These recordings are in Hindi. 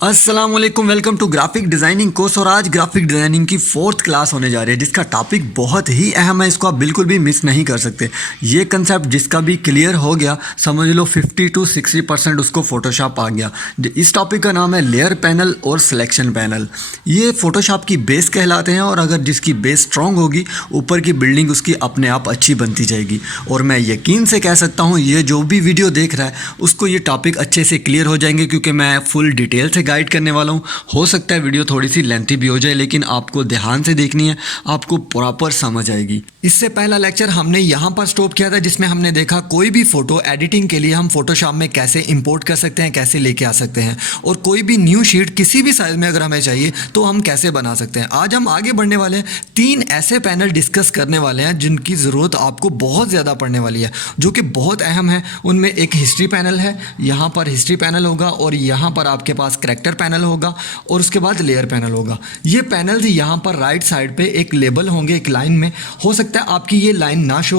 अस्सलाम वालेकुम, welcome to graphic designing course. और आज ग्राफिक डिज़ाइनिंग की 4th क्लास होने जा रही है जिसका टॉपिक बहुत ही अहम है। इसको आप बिल्कुल भी मिस नहीं कर सकते। ये कंसेप्ट जिसका भी क्लियर हो गया, समझ लो 50 to 60% उसको फोटोशॉप आ गया। इस टॉपिक का नाम है लेयर पैनल और सिलेक्शन पैनल। ये फोटोशॉप की बेस कहलाते हैं और अगर जिसकी बेस स्ट्रॉन्ग होगी, ऊपर की बिल्डिंग उसकी अपने आप अच्छी बनती जाएगी। और मैं यकीन से कह सकता हूँ ये जो भी वीडियो देख रहा है उसको ये टॉपिक अच्छे से क्लियर हो जाएंगे, क्योंकि मैं फुल डिटेल से गाइड करने वाला हूँ। हो सकता है वीडियो थोड़ी सी लेंथी भी हो जाए, लेकिन आपको ध्यान से देखनी है, आपको प्रॉपर समझ आएगी। इससे पहला लेक्चर हमने यहाँ पर स्टॉप किया था जिसमें हमने देखा कोई भी फोटो एडिटिंग के लिए हम फोटोशॉप में कैसे इंपोर्ट कर सकते हैं, कैसे लेके आ सकते हैं, और कोई भी न्यू शीट किसी भी साइज में अगर हमें चाहिए तो हम कैसे बना सकते हैं। आज हम आगे बढ़ने वाले हैं, 3 ऐसे पैनल डिस्कस करने वाले हैं जिनकी ज़रूरत आपको बहुत ज़्यादा पड़ने वाली है, जो कि बहुत अहम है। उनमें एक हिस्ट्री पैनल है, यहाँ पर हिस्ट्री पैनल होगा, और यहाँ पर आपके पास करैक्टर पैनल होगा, और उसके बाद लेयर पैनल होगा। ये पैनल्स यहाँ पर राइट साइड पे एक लेबल होंगे, एक लाइन में। हो सकता है आपकी ये लाइन ना शो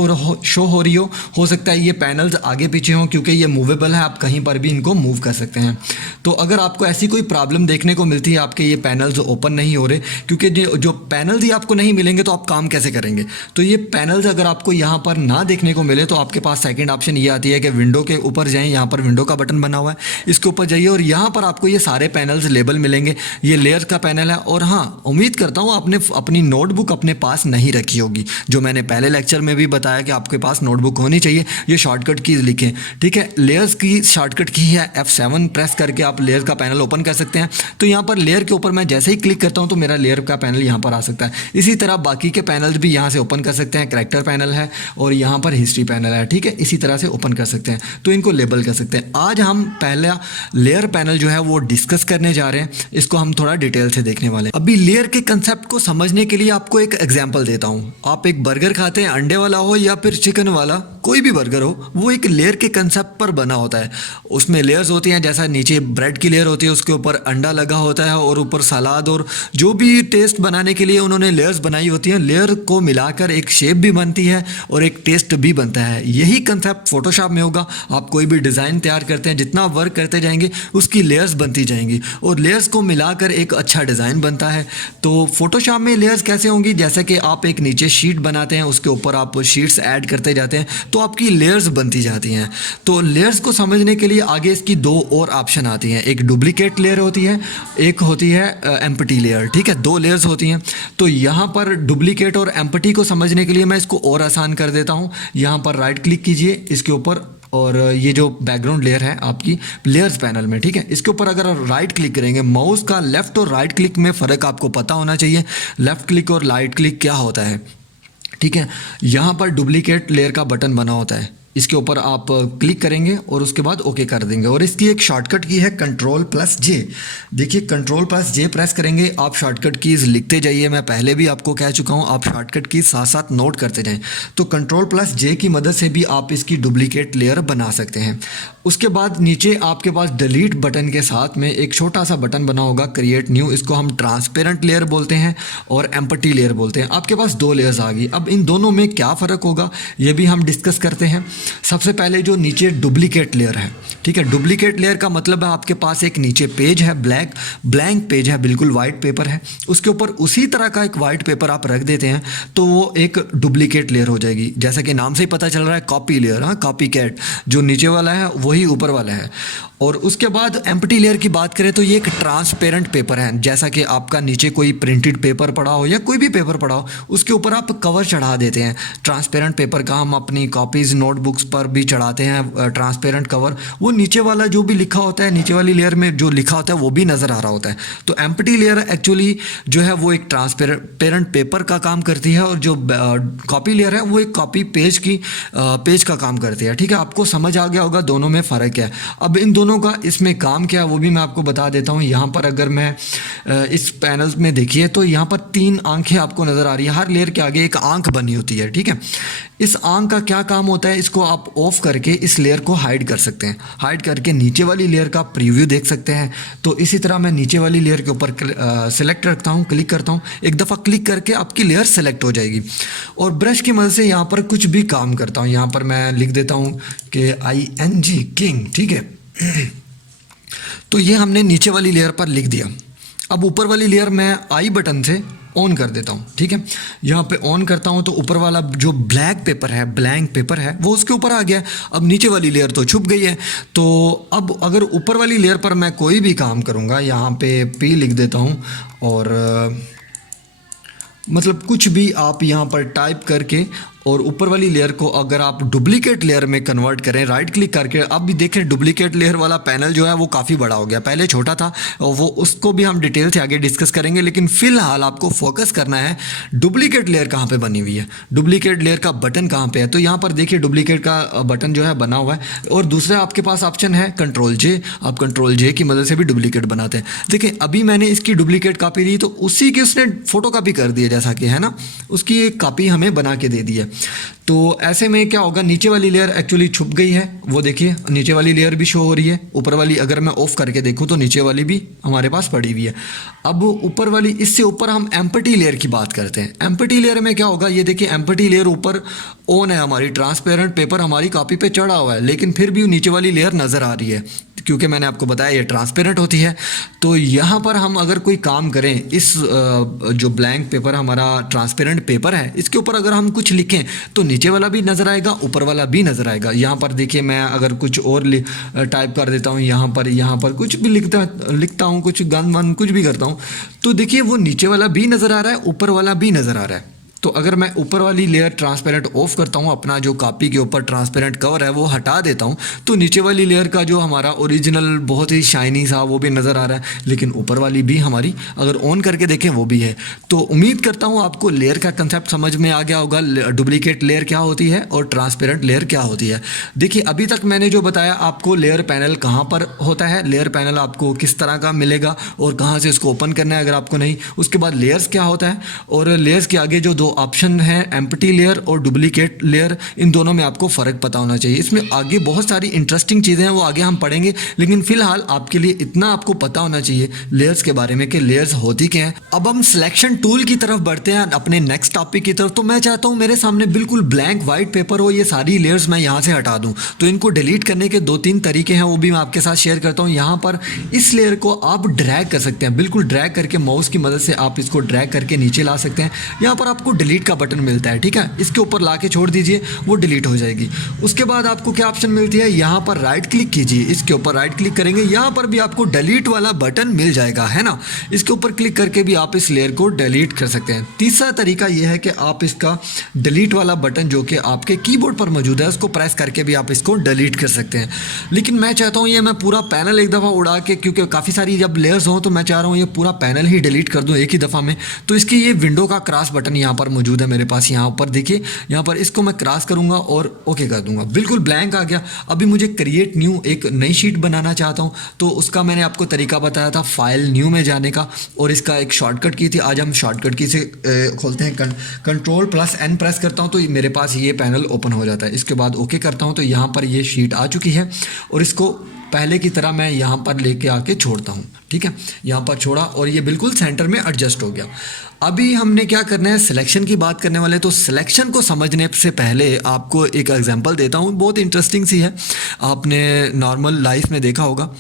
हो रही हो सकता है ये पैनल्स आगे पीछे हों, क्योंकि ये मूवेबल है, आप कहीं पर भी इनको मूव कर सकते हैं। तो अगर आपको ऐसी कोई प्रॉब्लम देखने को मिलती है, आपके ये पैनल्स ओपन नहीं हो रहे, क्योंकि जो पैनल्स ही आपको नहीं मिलेंगे तो आप काम कैसे करेंगे। तो ये पैनल्स अगर आपको यहाँ पर ना देखने को मिले तो आपके पास सेकेंड ऑप्शन ये आती है कि विंडो के ऊपर जाएँ, यहाँ पर विंडो का बटन बना हुआ है, इसके ऊपर जाइए और यहाँ पर आपको ये सारे पैनल्स लेबल मिलेंगे। ये लेयर का पैनल है। और हाँ, उम्मीद करता हूँ आपने अपनी नोटबुक अपने पास नहीं रखी होगी, जो मैंने पहले लेक्चर में भी बताया कि आपके पास नोटबुक होनी चाहिए। ये शॉर्टकट कीज लिखें, ठीक है। लेयर्स की शॉर्टकट की है F7, प्रेस करके आप लेयर का पैनल ओपन कर सकते हैं। तो यहाँ पर लेयर के ऊपर मैं जैसे ही क्लिक करता हूँ तो मेरा लेयर का पैनल यहाँ पर आ सकता है। इसी तरह बाकी के पैनल्स भी यहाँ से ओपन कर सकते हैं। करैक्टर पैनल है और यहाँ पर हिस्ट्री पैनल है, ठीक है। इसी तरह से ओपन कर सकते हैं, तो इनको लेबल कर सकते हैं। आज हम पहला लेयर पैनल जो है वो डिस्कस करने जा रहे हैं, इसको हम थोड़ा डिटेल से देखने वाले हैं। अभी लेयर के कंसेप्ट को समझने के लिए आपको एक एग्जांपल देता हूँ। आप एक बर्गर खाते हैं, अंडे वाला हो या फिर चिकन वाला, कोई भी बर्गर हो, वो एक लेयर के कंसेप्ट पर बना होता है। उसमें लेयर्स होती हैं, जैसा नीचे ब्रेड की लेयर होती है, उसके ऊपर अंडा लगा होता है, और ऊपर सलाद और जो भी टेस्ट बनाने के लिए उन्होंने लेयर्स बनाई होती हैं। लेयर को मिलाकर एक शेप भी बनती है और एक टेस्ट भी बनता है। यही कंसेप्ट फोटोशॉप में होगा। आप कोई भी डिज़ाइन तैयार करते हैं, जितना वर्क करते जाएंगे उसकी लेयर्स बनती जाएंगी, और लेयर्स को मिलाकर एक अच्छा डिज़ाइन बनता है। तो फोटोशॉप में लेयर्स कैसे होंगी, जैसे कि आप एक नीचे शीट बनाते हैं, उसके ऊपर आप शीट्स ऐड करते जाते हैं तो आपकी लेयर्स बनती जाती हैं। तो लेयर्स को समझने के लिए आगे इसकी 2 और ऑप्शन आती हैं। एक डुप्लीकेट लेयर होती है, एक होती है एम्प्टी लेयर, ठीक है। 2 लेयर्स होती हैं। तो यहाँ पर डुप्लीकेट और एम्प्टी को समझने के लिए मैं इसको और आसान कर देता हूँ। यहाँ पर राइट क्लिक कीजिए इसके ऊपर, और ये जो बैकग्राउंड लेयर है आपकी लेयर्स पैनल में, ठीक है, इसके ऊपर अगर राइट क्लिक करेंगे, माउस का लेफ्ट और राइट क्लिक में फ़र्क आपको पता होना चाहिए। लेफ्ट क्लिक और राइट क्लिक क्या होता है, ठीक है। यहाँ पर डुप्लीकेट लेयर का बटन बना होता है, इसके ऊपर आप क्लिक करेंगे और उसके बाद ओके कर देंगे। और इसकी एक शॉर्टकट की है Ctrl+J। देखिए Ctrl+J प्रेस करेंगे, आप शॉर्टकट कीज़ लिखते जाइए। मैं पहले भी आपको कह चुका हूँ, आप शॉर्टकट कीज़ साथ साथ नोट करते जाएं। तो Ctrl+J की मदद से भी आप इसकी डुप्लीकेट लेयर बना सकते हैं। उसके बाद नीचे आपके पास डिलीट बटन के साथ में एक छोटा सा बटन बना होगा, क्रिएट न्यू। इसको हम ट्रांसपेरेंट लेयर बोलते हैं और एम्प्टी लेयर बोलते हैं। आपके पास 2 लेयर्स आ गई। अब इन दोनों में क्या फ़र्क होगा ये भी हम डिस्कस करते हैं। सबसे पहले जो नीचे डुप्लीकेट लेयर है, ठीक है। डुप्लीकेट लेयर का मतलब है आपके पास एक नीचे पेज है, ब्लैंक पेज है, बिल्कुल वाइट पेपर है, उसके ऊपर उसी तरह का एक वाइट पेपर आप रख देते हैं तो वो एक डुप्लीकेट लेयर हो जाएगी। जैसा कि नाम से ही पता चल रहा है, कॉपी लेयर। हाँ, कॉपी कैट, जो नीचे वाला है वही ऊपर वाला है। और उसके बाद एम्प्टी लेयर की बात करें तो ये एक ट्रांसपेरेंट पेपर है। जैसा कि आपका नीचे कोई प्रिंटेड पेपर पड़ा हो या कोई भी पेपर पड़ा हो, उसके ऊपर आप कवर चढ़ा देते हैं। ट्रांसपेरेंट पेपर का हम अपनी कॉपीज़ नोटबुक्स पर भी चढ़ाते हैं ट्रांसपेरेंट कवर। वो नीचे वाला जो भी लिखा होता है, नीचे वाली लेयर में जो लिखा होता है वो भी नज़र आ रहा होता है। तो एम्प्टी लेयर एक्चुअली जो है वो एक ट्रांसपेरेंट पेपर का काम करती है, और जो कॉपी लेयर है वो एक कॉपी पेज का काम करती है, ठीक है। आपको समझ आ गया होगा दोनों में फ़र्क है। अब इन दोनों का इसमें काम क्या है वो भी मैं आपको बता देता हूँ। यहाँ पर अगर मैं इस पैनल में देखिए तो यहाँ पर 3 आंखें आपको नज़र आ रही है। हर लेयर के आगे एक आंख बनी होती है, ठीक है। इस आंख का क्या काम होता है, इसको आप ऑफ करके इस लेयर को हाइड कर सकते हैं। हाइड करके नीचे वाली लेयर का प्रीव्यू देख सकते हैं। तो इसी तरह मैं नीचे वाली लेयर के ऊपर सेलेक्ट रखता हूँ, क्लिक करता हूँ। एक दफ़ा क्लिक करके आपकी लेयर सेलेक्ट हो जाएगी, और ब्रश की मदद से यहाँ पर कुछ भी काम करता हूँ। यहाँ पर मैं लिख देता हूँ कि ING किंग, ठीक है। तो ये हमने नीचे वाली लेयर पर लिख दिया। अब ऊपर वाली लेयर मैं आई बटन से ऑन कर देता हूँ, ठीक है। यहाँ पे ऑन करता हूँ तो ऊपर वाला जो ब्लैक पेपर है, ब्लैंक पेपर है, वो उसके ऊपर आ गया है। अब नीचे वाली लेयर तो छुप गई है। तो अब अगर ऊपर वाली लेयर पर मैं कोई भी काम करूँगा, यहाँ पे पी लिख देता हूँ और मतलब कुछ भी आप यहाँ पर टाइप करके और ऊपर वाली लेयर को अगर आप डुप्लीकेट लेयर में कन्वर्ट करें राइट क्लिक करके, अब भी देखें डुप्लीकेट लेयर वाला पैनल जो है वो काफ़ी बड़ा हो गया, पहले छोटा था और वो उसको भी हम डिटेल से आगे डिस्कस करेंगे। लेकिन फिलहाल आपको फोकस करना है डुप्लीकेट लेयर कहाँ पे बनी हुई है, डुप्लीकेट लेयर का बटन कहाँ पे है। तो यहाँ पर देखिए डुप्लीकेट का बटन जो है बना हुआ है और दूसरा आपके पास ऑप्शन है कंट्रोल जे। आप कंट्रोल जे की मदद से भी डुप्लीकेट बनाते हैं। देखिए अभी मैंने इसकी डुप्लीकेट कॉपी ली तो उसी की उसने फोटो कॉपी कर दी है, जैसा कि है ना, उसकी एक कॉपी हमें बना के दे दी है। तो ऐसे में क्या होगा, नीचे वाली लेयर एक्चुअली छुप गई है, वो देखिए नीचे वाली लेयर भी शो हो रही है, ऊपर वाली अगर मैं ऑफ करके देखूं तो नीचे वाली भी हमारे पास पड़ी हुई है। अब ऊपर वाली, इससे ऊपर हम एम्प्टी लेयर की बात करते हैं। एम्प्टी लेयर में क्या होगा, ये देखिए एम्प्टी लेयर ऊपर ऑन है, हमारी ट्रांसपेरेंट पेपर हमारी कॉपी पे चढ़ा हुआ है, लेकिन फिर भी नीचे वाली लेयर नज़र आ रही है क्योंकि मैंने आपको बताया ये ट्रांसपेरेंट होती है। तो यहाँ पर हम अगर कोई काम करें, इस जो ब्लैंक पेपर हमारा ट्रांसपेरेंट पेपर है, इसके ऊपर अगर हम कुछ लिखें तो नीचे वाला भी नज़र आएगा, ऊपर वाला भी नज़र आएगा। यहाँ पर देखिए मैं अगर कुछ और टाइप कर देता हूँ, यहाँ पर कुछ भी लिखता हूँ, कुछ गन वन कुछ भी करता हूँ, तो देखिए वो नीचे वाला भी नज़र आ रहा है, ऊपर वाला भी नज़र आ रहा है। तो अगर मैं ऊपर वाली लेयर ट्रांसपेरेंट ऑफ करता हूँ, अपना जो कॉपी के ऊपर ट्रांसपेरेंट कवर है वो हटा देता हूँ, तो नीचे वाली लेयर का जो हमारा ओरिजिनल बहुत ही शाइनी सा वो भी नज़र आ रहा है, लेकिन ऊपर वाली भी हमारी अगर ऑन करके देखें वो भी है। तो उम्मीद करता हूँ आपको लेयर का कंसेप्ट समझ में आ गया होगा, डुप्लीकेट लेयर क्या होती है और ट्रांसपेरेंट लेयर क्या होती है। देखिए अभी तक मैंने जो बताया आपको, लेयर पैनल कहाँ पर होता है, लेयर पैनल आपको किस तरह का मिलेगा और कहाँ से इसको ओपन करना है अगर आपको नहीं, उसके बाद लेयर्स क्या होता है, और लेयर्स के आगे जो दो ऑप्शन है एम्प्टी लेयर और डुप्लीकेट लेयर, इन दोनों में आपको फ़र्क पता होना चाहिए। इसमें आगे बहुत सारी इंटरेस्टिंग चीज़ें हैं, वो आगे हम पढ़ेंगे, लेकिन फिलहाल आपके लिए इतना आपको पता होना चाहिए लेयर्स के बारे में कि लेयर्स होती क्या हैं। अब हम सिलेक्शन टूल की तरफ बढ़ते हैं, अपने नेक्स्ट टॉपिक की तरफ। तो मैं चाहता हूँ मेरे सामने बिल्कुल ब्लैंक वाइट पेपर हो, ये सारी लेयर्स मैं यहाँ से हटा दूँ। तो इनको डिलीट करने के 2-3 तरीके हैं, वो भी मैं आपके साथ शेयर करता हूँ। यहाँ पर इस लेयर को आप ड्रैग कर सकते हैं, बिल्कुल ड्रैग करके माउस की मदद से आप इसको ड्रैग करके नीचे ला सकते हैं। यहाँ पर आपको डिलीट का बटन मिलता है, ठीक है, इसके ऊपर लाके छोड़ दीजिए, वो डिलीट हो जाएगी। उसके बाद आपको क्या ऑप्शन मिलती है, यहाँ पर राइट क्लिक कीजिए, इसके ऊपर राइट क्लिक करेंगे, यहाँ पर भी आपको डिलीट वाला बटन मिल जाएगा, है ना। इसके ऊपर क्लिक करके भी आप इस लेयर को डिलीट कर सकते हैं। तीसरा तरीका यह है कि आप इसका डिलीट वाला बटन जो कि आपके कीबोर्ड पर मौजूद है, उसको प्रेस करके भी आप इसको डिलीट कर सकते हैं। लेकिन मैं चाहता हूँ ये मैं पूरा पैनल एक दफ़ा उड़ा के, क्योंकि काफ़ी सारी जब लेयर्स हों तो मैं चाह रहा हूँ ये पूरा पैनल ही डिलीट कर दूँ एक ही दफ़ा में। तो इसकी ये विंडो का क्रॉस बटन यहाँ पर मौजूद है मेरे पास, यहाँ पर देखिए, यहाँ पर इसको मैं क्रॉस करूँगा और ओके कर दूंगा, बिल्कुल ब्लैंक आ गया। अभी मुझे क्रिएट न्यू एक नई शीट बनाना चाहता हूँ, तो उसका मैंने आपको तरीका बताया था फाइल न्यू में जाने का, और इसका एक शॉर्टकट की थी। आज हम शॉर्टकट की से खोलते हैं, Ctrl+N प्रेस करता हूँ तो मेरे पास ये पैनल ओपन हो जाता है। इसके बाद ओके करता हूँ तो यहाँ पर ये शीट आ चुकी है, और इसको पहले की तरह मैं यहाँ पर लेके आके छोड़ता हूँ, ठीक है, यहाँ पर छोड़ा और ये बिल्कुल सेंटर में एडजस्ट हो गया। अभी हमने क्या करना है, सिलेक्शन की बात करने वाले। तो सिलेक्शन को समझने से पहले आपको एक एग्जांपल देता हूँ, बहुत इंटरेस्टिंग सी है, आपने नॉर्मल लाइफ में देखा होगा।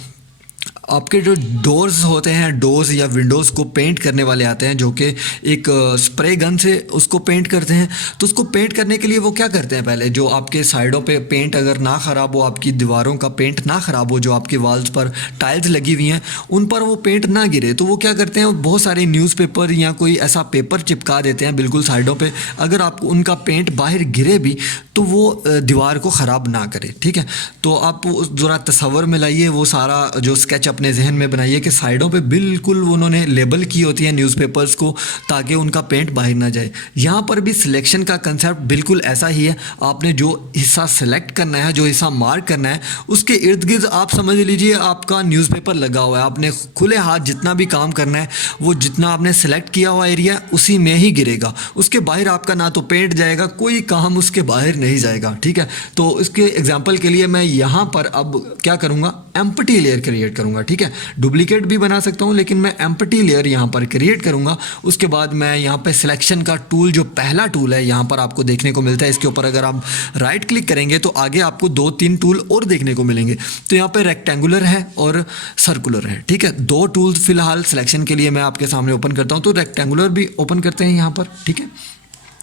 आपके जो डोर्स होते हैं, डोर्स या विंडोज़ को पेंट करने वाले आते हैं, जो कि एक स्प्रे गन से उसको पेंट करते हैं। तो उसको पेंट करने के लिए वो क्या करते हैं, पहले जो आपके साइडों पे पेंट अगर ना ख़राब हो, आपकी दीवारों का पेंट ना ख़राब हो, जो आपकी वॉल्स पर टाइल्स लगी हुई हैं उन पर वो पेंट ना गिरे, तो वो क्या करते हैं, बहुत सारे न्यूज़पेपर या कोई ऐसा पेपर चिपका देते हैं बिल्कुल साइडों पर। अगर आपको उनका पेंट बाहर गिरे भी तो वो दीवार को ख़राब ना करे, ठीक है। तो आप ज़रा तस्वर में लाइए, वो सारा जो स्केच अपने जहन में बनाइए कि साइडों पे बिल्कुल उन्होंने लेबल की होती है न्यूज़पेपर्स को, ताकि उनका पेंट बाहर ना जाए। यहाँ पर भी सिलेक्शन का कंसेप्ट बिल्कुल ऐसा ही है। आपने जो हिस्सा सेलेक्ट करना है, जो हिस्सा मार्क करना है, उसके इर्द गिर्द आप समझ लीजिए आपका न्यूज़पेपर लगा हुआ है। आपने खुले हाथ जितना भी काम करना है, वो जितना आपने सेलेक्ट किया हुआ एरिया उसी में ही गिरेगा, उसके बाहर आपका ना तो पेंट जाएगा, कोई काम उसके बाहर नहीं जाएगा, ठीक है। तो इसके एग्जाम्पल के लिए मैं यहाँ पर अब क्या करूँगा, एम्प्टी लेयर क्रिएट करूँगा, जाऊँगा, ठीक है। डुप्लीकेट भी बना सकता हूँ, लेकिन मैं एम्प्टी लेयर यहाँ पर क्रिएट करूँगा। उसके बाद मैं यहाँ पे सिलेक्शन का टूल, जो पहला टूल है यहाँ पर आपको देखने को मिलता है, इसके ऊपर अगर आप राइट क्लिक करेंगे तो आगे आपको 2-3 टूल और देखने को मिलेंगे। तो यहाँ पे रेक्टेंगुलर है और सर्कुलर है, ठीक है। 2 टूल्स फिलहाल सिलेक्शन के लिए मैं आपके सामने ओपन करता हूँ। तो रेक्टेंगुलर भी ओपन करते हैं यहाँ पर, ठीक है।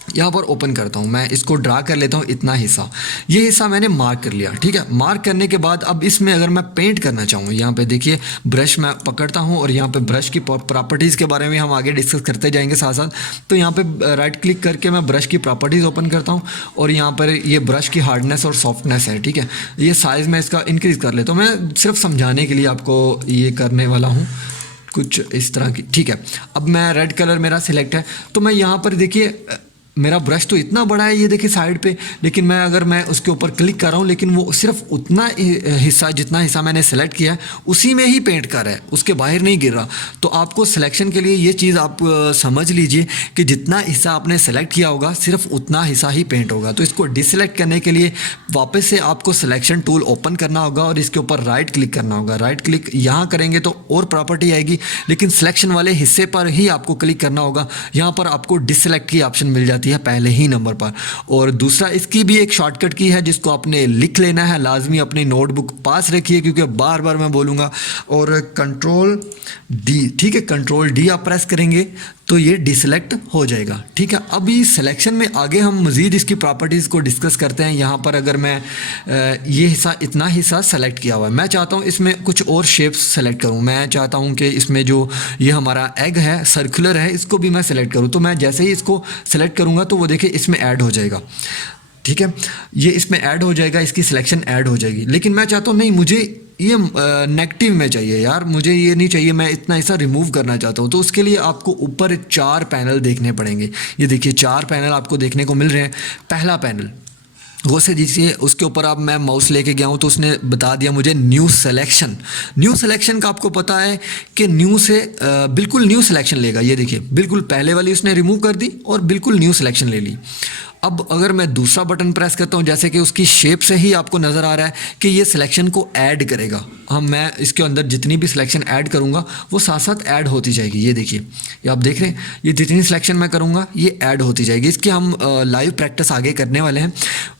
यहाँ पर ओपन करता हूँ, मैं इसको ड्रा कर लेता हूँ इतना हिस्सा। ये हिस्सा मैंने मार्क कर लिया, ठीक है। मार्क करने के बाद अब इसमें अगर मैं पेंट करना चाहूँ, यहाँ पे देखिए ब्रश मैं पकड़ता हूँ और यहाँ पे ब्रश की प्रॉपर्टीज़ के बारे में हम आगे डिस्कस करते जाएंगे साथ साथ। तो यहाँ पे राइट क्लिक करके मैं ब्रश की प्रॉपर्टीज़ ओपन करता हूँ और यहाँ पर ये ब्रश की हार्डनेस और सॉफ्टनेस है, ठीक है। ये साइज़ मैं इसका इंक्रीज़ कर लेता हूँ, मैं सिर्फ समझाने के लिए आपको ये करने वाला हूँ कुछ इस तरह की, ठीक है। अब मैं रेड कलर मेरा सिलेक्ट है, तो मैं यहाँ पर देखिए मेरा ब्रश तो इतना बड़ा है, ये देखिए साइड पे, लेकिन मैं अगर मैं उसके ऊपर क्लिक कर रहा हूँ, लेकिन वो सिर्फ उतना हिस्सा, जितना हिस्सा मैंने सेलेक्ट किया है उसी में ही पेंट कर रहा है, उसके बाहर नहीं गिर रहा। तो आपको सिलेक्शन के लिए ये चीज़ आप समझ लीजिए कि जितना हिस्सा आपने सेलेक्ट किया होगा सिर्फ उतना हिस्सा ही पेंट होगा। तो इसको डिसलेक्ट करने के लिए वापस से आपको सिलेक्शन टूल ओपन करना होगा और इसके ऊपर राइट क्लिक करना होगा। राइट क्लिक यहाँ करेंगे तो और प्रॉपर्टी आएगी, लेकिन सिलेक्शन वाले हिस्से पर ही आपको क्लिक करना होगा। यहाँ पर आपको डिसलेक्ट की ऑप्शन मिल जाती है पहले ही नंबर पर। और दूसरा, इसकी भी एक शॉर्टकट की है जिसको आपने लिख लेना है, लाजमी अपनी नोटबुक पास रखिए क्योंकि बार बार मैं बोलूँगा। और कंट्रोल डी, ठीक है, कंट्रोल डी आप प्रेस करेंगे तो ये डिसलेक्ट हो जाएगा, ठीक है। अभी सिलेक्शन में आगे हम मज़ीद इसकी प्रॉपर्टीज़ को डिस्कस करते हैं। यहाँ पर अगर मैं ये हिस्सा, इतना हिस्सा सेलेक्ट किया हुआ है, मैं चाहता हूँ इसमें कुछ और शेप्स सेलेक्ट करूँ। मैं चाहता हूँ कि इसमें जो ये हमारा एग है, सर्कुलर है, इसको भी मैं सेलेक्ट करूँ। तो मैं जैसे ही इसको सेलेक्ट करूँगा तो वो देखिए इसमें ऐड हो जाएगा, ठीक है। ये इसमें ऐड हो जाएगा, इसकी सिलेक्शन ऐड हो जाएगी। लेकिन मैं चाहता हूँ नहीं, मुझे ये नेगेटिव में चाहिए यार, मुझे ये नहीं चाहिए, मैं इतना हिस्सा रिमूव करना चाहता हूँ। तो उसके लिए आपको ऊपर 4 पैनल देखने पड़ेंगे। ये देखिए 4 पैनल आपको देखने को मिल रहे हैं। पहला पैनल वो से दीजिए, उसके ऊपर आप, मैं माउस लेके गया हूँ तो उसने बता दिया मुझे न्यू सिलेक्शन। न्यू सिलेक्शन का आपको पता है कि न्यू से बिल्कुल न्यू सिलेक्शन लेगा। ये देखिए बिल्कुल पहले वाली उसने रिमूव कर दी और बिल्कुल न्यू सिलेक्शन ले ली। अब अगर मैं दूसरा बटन प्रेस करता हूँ, जैसे कि उसकी शेप से ही आपको नज़र आ रहा है कि ये सिलेक्शन को ऐड करेगा। मैं इसके अंदर जितनी भी सिलेक्शन ऐड करूँगा वो साथ साथ ऐड होती जाएगी। ये देखिए, ये आप देख रहे हैं, ये जितनी सिलेक्शन मैं करूँगा ये ऐड होती जाएगी। इसकी हम लाइव प्रैक्टिस आगे करने वाले हैं।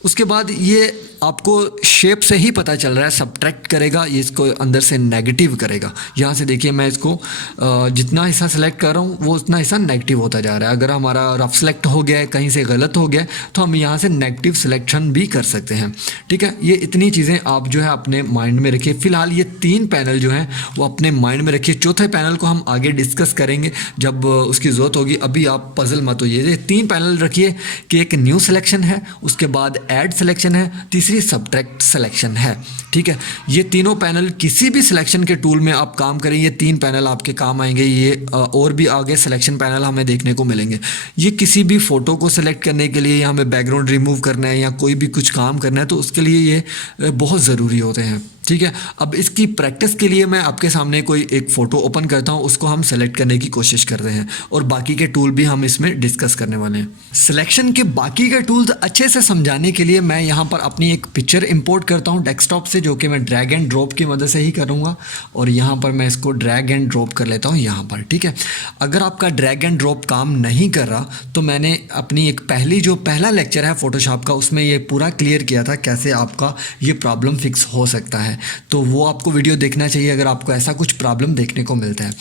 उसके बाद ये आपको शेप से ही पता चल रहा है, सब्ट्रैक्ट करेगा, ये इसको अंदर से नेगेटिव करेगा। यहाँ से देखिए मैं इसको जितना हिस्सा सेलेक्ट कर रहा हूँ वो उतना हिस्सा नेगेटिव होता जा रहा है। अगर हमारा रफ सेलेक्ट हो गया है, कहीं से गलत हो गया है, तो हम यहाँ से नेगेटिव सिलेक्शन भी कर सकते हैं, ठीक है। ये इतनी चीज़ें आप जो है अपने माइंड में रखिए। फिलहाल ये 3 पैनल जो हैं वो अपने माइंड में रखिए। चौथे पैनल को हम आगे डिस्कस करेंगे जब उसकी ज़रूरत होगी। अभी आप पजल मत होइए। ये 3 पैनल रखिए कि एक न्यू सिलेक्शन है, उसके बाद ऐड सिलेक्शन है, तीसरी सब्ट्रैक्ट सिलेक्शन है, ठीक है। ये तीनों पैनल किसी भी सिलेक्शन के टूल में आप काम करें, ये 3 पैनल आपके काम आएंगे। ये और भी आगे सिलेक्शन पैनल हमें देखने को मिलेंगे। ये किसी भी फ़ोटो को सिलेक्ट करने के लिए या हमें बैकग्राउंड रिमूव करना है या कोई भी कुछ काम करना है तो उसके लिए ये बहुत ज़रूरी होते हैं, ठीक है। अब इसकी प्रैक्टिस के लिए मैं आपके सामने कोई एक फ़ोटो ओपन करता हूँ, उसको हम सेलेक्ट करने की कोशिश करते हैं और बाकी के टूल भी हम इसमें डिस्कस करने वाले हैं। सिलेक्शन के बाकी के टूल्स अच्छे से समझाने के लिए मैं यहाँ पर अपनी एक पिक्चर इंपोर्ट करता हूँ डेस्कटॉप से, जो कि मैं ड्रैग एंड ड्रॉप की मदद से ही करूँगा। और यहाँ पर मैं इसको ड्रैग एंड ड्रॉप कर लेता हूँ यहाँ पर, ठीक है। अगर आपका ड्रैग एंड ड्रॉप काम नहीं कर रहा तो मैंने अपनी एक पहला लेक्चर है फोटोशॉप का, उसमें ये पूरा क्लियर किया था कैसे आपका ये प्रॉब्लम फिक्स हो सकता है। तो वो आपको वीडियो देखना चाहिए अगर आपको ऐसा कुछ प्रॉब्लम देखने को मिलता है।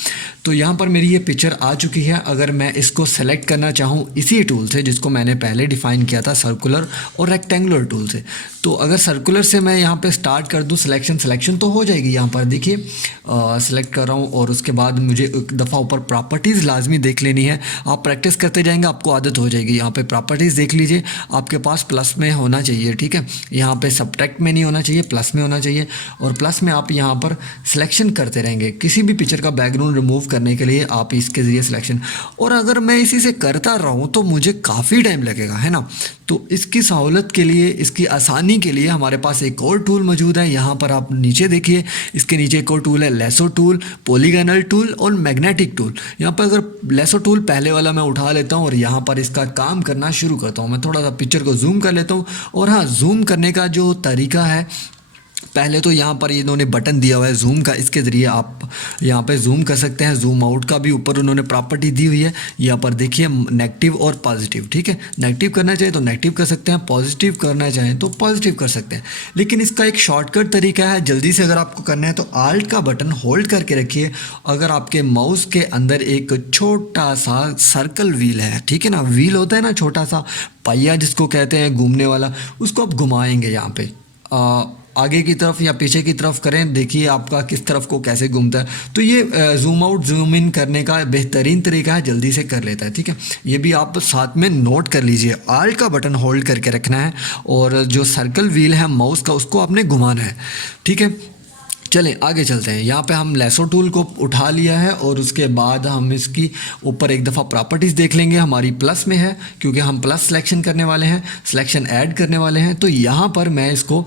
तो यहाँ पर मेरी ये पिक्चर आ चुकी है। अगर मैं इसको सेलेक्ट करना चाहूँ इसी टूल से जिसको मैंने पहले डिफ़ाइन किया था, सर्कुलर और रेक्टेंगुलर टूल से, तो अगर सर्कुलर से मैं यहाँ पे स्टार्ट कर दूँ सिलेक्शन तो हो जाएगी। यहाँ पर देखिए सेलेक्ट कर रहा हूँ और उसके बाद मुझे एक दफ़ा ऊपर प्रॉपर्टीज़ लाजमी देख लेनी है। आप प्रैक्टिस करते जाएंगे, आपको आदत हो जाएगी। यहाँ पे प्रॉपर्टीज़ देख लीजिए, आपके पास प्लस में होना चाहिए, ठीक है। यहाँ पे सब्ट्रैक्ट में नहीं होना चाहिए, प्लस में होना चाहिए। और प्लस में आप यहाँ पर सिलेक्शन करते रहेंगे किसी भी पिक्चर का बैकग्राउंड रिमूव करने के लिए, आप इसके ज़रिए सिलेक्शन। और अगर मैं इसी से करता रहूँ तो मुझे काफ़ी टाइम लगेगा, है ना। तो इसकी सहूलत के लिए, इसकी आसानी के लिए हमारे पास एक और टूल मौजूद है। यहाँ पर आप नीचे देखिए, इसके नीचे एक और टूल है, लेसो टूल, पॉलीगोनल टूल और मैग्नेटिक टूल। यहाँ पर अगर लेसो टूल पहले वाला मैं उठा लेता हूँ और यहाँ पर इसका काम करना शुरू करता हूँ। मैं थोड़ा सा पिक्चर को जूम कर लेता हूँ। और हाँ, जूम करने का जो तरीका है, पहले तो यहाँ पर इन्होंने बटन दिया हुआ है जूम का, इसके ज़रिए आप यहाँ पे जूम कर सकते हैं। जूम आउट का भी ऊपर उन्होंने प्रॉपर्टी दी हुई है। यहाँ पर देखिए नेगेटिव और पॉजिटिव, ठीक है। नेगेटिव करना चाहें तो नेगेटिव कर सकते हैं, पॉजिटिव करना चाहें तो पॉजिटिव कर सकते हैं। लेकिन इसका एक शॉर्टकट तरीका है, जल्दी से अगर आपको करना है तो आल्ट का बटन होल्ड करके रखिए। अगर आपके माउस के अंदर एक छोटा सा सर्कल व्हील है, ठीक है ना, व्हील होता है ना छोटा सा पहिया जिसको कहते हैं घूमने वाला, उसको आप घुमाएंगे यहाँ पे आगे की तरफ या पीछे की तरफ करें, देखिए आपका किस तरफ को कैसे घूमता है। तो ये जूम आउट जूम इन करने का बेहतरीन तरीका है, जल्दी से कर लेता है, ठीक है। ये भी आप साथ में नोट कर लीजिए। आल्ट का बटन होल्ड करके रखना है और जो सर्कल व्हील है माउस का उसको आपने घुमाना है, ठीक है। चलें आगे चलते हैं। यहाँ पे हम लेसो टूल को उठा लिया है और उसके बाद हम इसकी ऊपर एक दफ़ा प्रॉपर्टीज़ देख लेंगे। हमारी प्लस में है क्योंकि हम प्लस सिलेक्शन करने वाले हैं, सिलेक्शन ऐड करने वाले हैं। तो यहाँ पर मैं इसको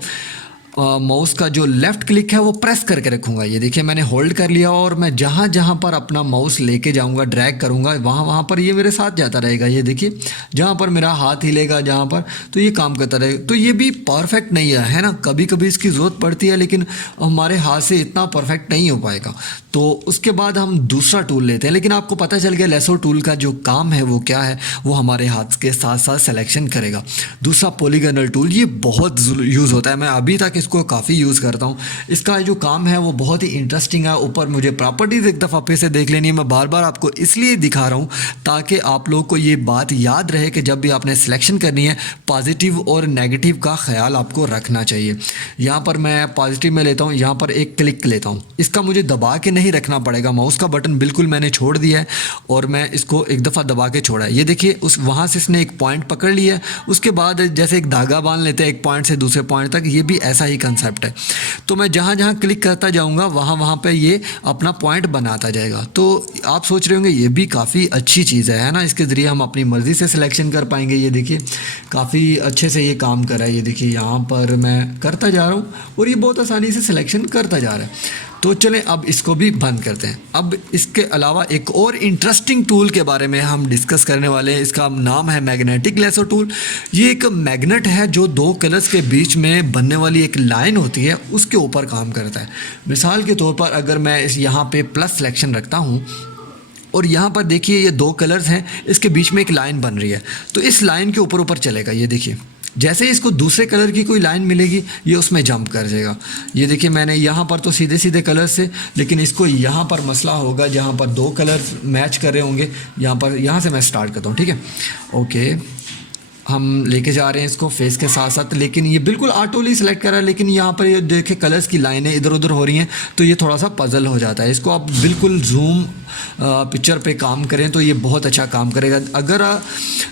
माउस का जो लेफ़्ट क्लिक है वो प्रेस करके रखूँगा। ये देखिए मैंने होल्ड कर लिया और मैं जहाँ जहाँ पर अपना माउस लेके जाऊँगा, ड्रैग करूँगा, वहाँ वहाँ पर ये मेरे साथ जाता रहेगा। ये देखिए जहाँ पर मेरा हाथ हिलेगा जहाँ पर, तो ये काम करता रहेगा। तो ये भी परफेक्ट नहीं है ना, कभी कभी इसकी ज़रूरत पड़ती है लेकिन हमारे हाथ से इतना परफेक्ट नहीं हो पाएगा। तो उसके बाद हम दूसरा टूल लेते हैं। लेकिन आपको पता चल गया लेसो टूल का जो काम है वो क्या है, वो हमारे हाथ के साथ साथ सिलेक्शन करेगा। दूसरा पॉलीगनल टूल, ये बहुत यूज़ होता है, मैं अभी तक इसको काफ़ी यूज़ करता हूँ। इसका जो काम है वो बहुत ही इंटरेस्टिंग है। ऊपर मुझे प्रॉपर्टीज़ एक दफ़ा फिर से देख लेनी है। मैं बार बार आपको इसलिए दिखा रहा हूँ ताकि आप लोग को ये बात याद रहे कि जब भी आपने सिलेक्शन करनी है पॉजिटिव और नेगेटिव का ख्याल आपको रखना चाहिए। यहाँ पर मैं पॉजिटिव में लेता हूँ, यहाँ पर एक क्लिक लेता हूँ। इसका मुझे दबा के नहीं रखना पड़ेगा, माउस का बटन बिल्कुल मैंने छोड़ दिया है और मैं इसको एक दफ़ा दबा के छोड़ा है। ये देखिए उस वहाँ से इसने एक पॉइंट पकड़ लिया है, उसके बाद जैसे एक धागा बांध लेते हैं एक पॉइंट से दूसरे पॉइंट तक, ये भी ऐसा ही कंसेप्ट है। तो मैं जहाँ जहाँ क्लिक करता जाऊँगा वहाँ वहाँ पे ये अपना पॉइंट बनाता जाएगा। तो आप सोच रहे होंगे ये भी काफ़ी अच्छी चीज़ है ना, इसके ज़रिए हम अपनी मर्ज़ी से सिलेक्शन कर पाएंगे। ये देखिए काफ़ी अच्छे से ये काम कर रहा है। ये देखिए यहाँ पर मैं करता जा रहा हूँ और ये बहुत आसानी से सिलेक्शन करता जा रहा है। तो चलें अब इसको भी बंद करते हैं। अब इसके अलावा एक और इंटरेस्टिंग टूल के बारे में हम डिस्कस करने वाले हैं। इसका नाम है मैग्नेटिक लेसो टूल। ये एक मैग्नेट है जो दो कलर्स के बीच में बनने वाली एक लाइन होती है उसके ऊपर काम करता है। मिसाल के तौर पर अगर मैं इस यहाँ पे प्लस सिलेक्शन रखता हूँ और यहाँ पर देखिए ये दो कलर्स हैं, इसके बीच में एक लाइन बन रही है, तो इस लाइन के ऊपर ऊपर चलेगा। ये देखिए जैसे इसको दूसरे कलर की कोई लाइन मिलेगी ये उसमें जंप कर जाएगा। ये देखिए मैंने यहाँ पर तो सीधे सीधे कलर से, लेकिन इसको यहाँ पर मसला होगा जहाँ पर दो कलर मैच कर रहे होंगे। यहाँ पर यहाँ से मैं स्टार्ट करता हूँ, ठीक है। ओके हम लेके जा रहे हैं इसको फेस के साथ साथ, लेकिन ये बिल्कुल ऑटोली सेलेक्ट कर रहा है। लेकिन यहाँ पर ये देखे कलर्स की लाइनें इधर उधर हो रही हैं तो ये थोड़ा सा पजल हो जाता है। इसको आप बिल्कुल जूम पिक्चर पे काम करें तो ये बहुत अच्छा काम करेगा। अगर